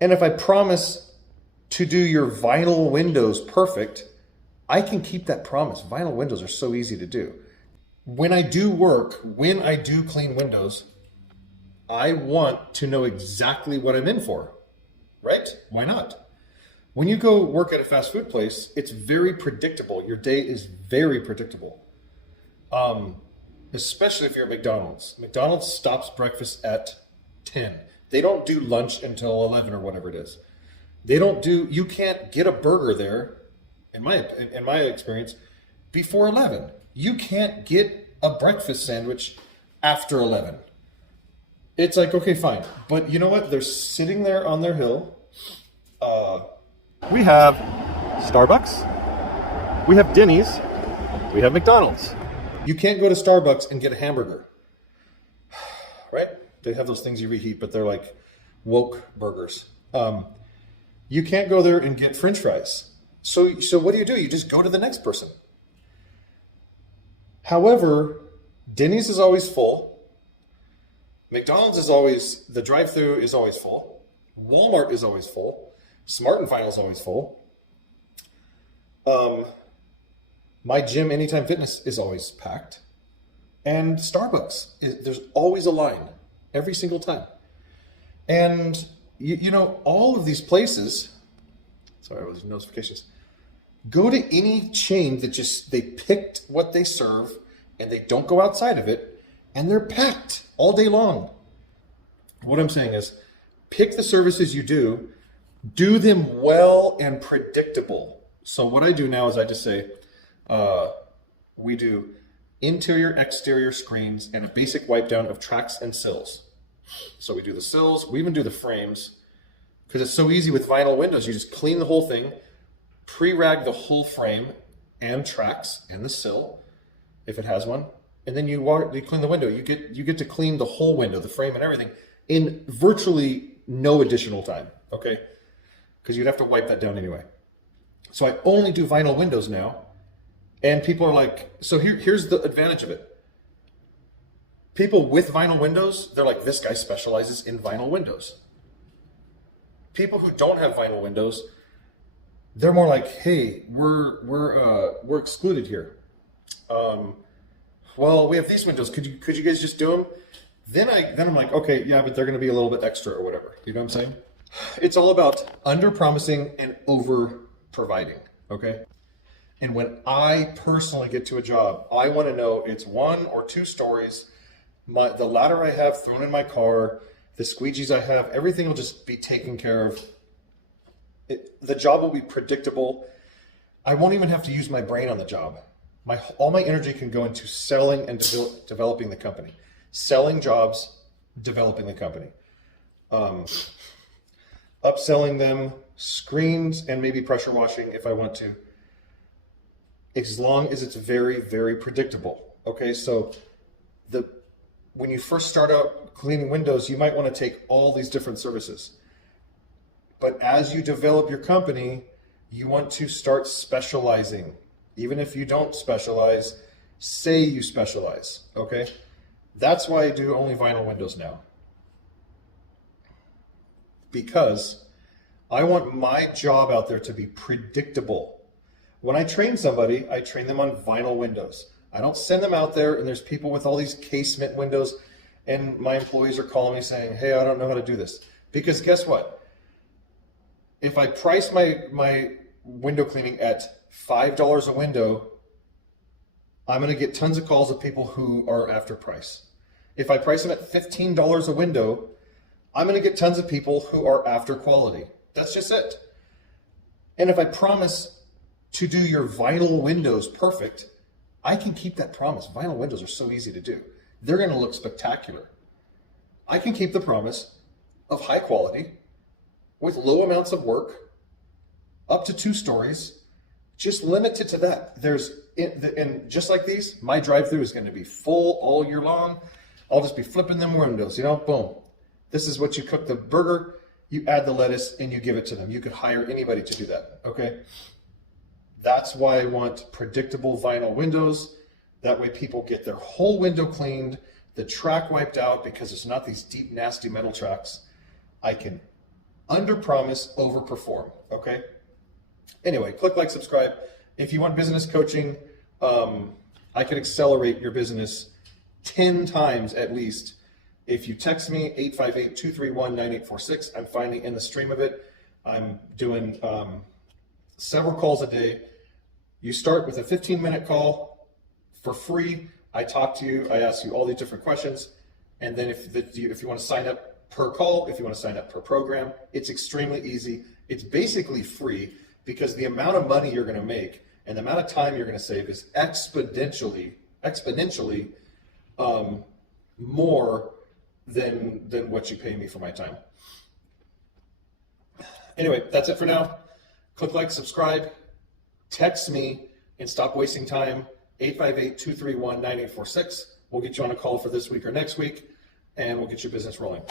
And if I promise to do your vinyl windows perfect, I can keep that promise. Vinyl windows are so easy to do. When I do clean windows, I want to know exactly what I'm in for, right? Why not? When you go work at a fast food place, it's very predictable. Your day is very predictable. Especially if you're at McDonald's. McDonald's stops breakfast at 10. They don't do lunch until 11 or whatever it is. You can't get a burger there, in my experience, before 11. You can't get a breakfast sandwich after 11. It's like, okay, fine. But you know what? They're sitting there on their hill. We have Starbucks, we have Denny's, we have McDonald's. You can't go to Starbucks and get a hamburger, right? They have those things you reheat, but they're like woke burgers. You can't go there and get French fries. So what do? You just go to the next person. However, Denny's is always full. McDonald's the drive-thru is always full. Walmart is always full. Smart & Final is always full. My gym, Anytime Fitness, is always packed. And Starbucks, there's always a line every single time. And, all of these places, sorry, those notifications, go to any chain that they picked what they serve and they don't go outside of it, and they're packed all day long. What I'm saying is, pick the services you do them well and predictable. So what I do now is I just say, we do interior, exterior screens and a basic wipe down of tracks and sills. So we do the sills, we even do the frames, because it's so easy with vinyl windows. You just clean the whole thing, pre-rag the whole frame and tracks and the sill, if it has one, and then you clean the window. You get to clean the whole window, the frame and everything, in virtually no additional time, okay? Because you'd have to wipe that down anyway. So I only do vinyl windows now. And people are like, so here's the advantage of it. People with vinyl windows, they're like, this guy specializes in vinyl windows. People who don't have vinyl windows, they're more like, hey, we're excluded here. Well, we have these windows. Could you guys just do them? Then I'm like, okay, yeah, but they're going to be a little bit extra or whatever. You know what I'm saying? It's all about under promising and over providing. Okay. And when I personally get to a job, I want to know it's 1 or 2 stories. The ladder I have thrown in my car, the squeegees I have, everything will just be taken care of. The job will be predictable. I won't even have to use my brain on the job. All my energy can go into selling and developing the company. Selling jobs, developing the company. Upselling them, screens, and maybe pressure washing if I want to. As long as it's very, very predictable. Okay, so when you first start out cleaning windows, you might want to take all these different services. But as you develop your company, you want to start specializing. Even if you don't specialize, say you specialize, okay? That's why I do only vinyl windows now. Because I want my job out there to be predictable. When I train somebody, I train them on vinyl windows. I don't send them out there and there's people with all these casement windows and my employees are calling me saying, hey, I don't know how to do this. Because guess what? If I price my window cleaning at $5 a window, I'm going to get tons of calls of people who are after price. If I price them at $15 a window, I'm going to get tons of people who are after quality. That's just it. And if I promise to do your vinyl windows perfect, I can keep that promise. Vinyl windows are so easy to do. They're going to look spectacular. I can keep the promise of high quality with low amounts of work, up to 2 stories, just limited to that. And just like these, my drive-thru is going to be full all year long. I'll just be flipping them windows, boom. This is what you cook the burger, you add the lettuce, and you give it to them. You could hire anybody to do that, okay? That's why I want predictable vinyl windows. That way people get their whole window cleaned, the track wiped out because it's not these deep, nasty metal tracks. I can Under promise, over perform. Okay. Anyway, click like, subscribe. If you want business coaching, I could accelerate your business 10 times at least. If you text me 858-231-9846, I'm finally in the stream of it. I'm doing several calls a day. You start with a 15-minute call for free. I talk to you. I ask you all these different questions. And then if you want to sign up per call, if you want to sign up per program, it's extremely easy. It's basically free because the amount of money you're going to make and the amount of time you're going to save is exponentially more than what you pay me for my time. Anyway, that's it for now. Click like, subscribe, text me, and stop wasting time. 858-231-9846. We'll get you on a call for this week or next week, and we'll get your business rolling.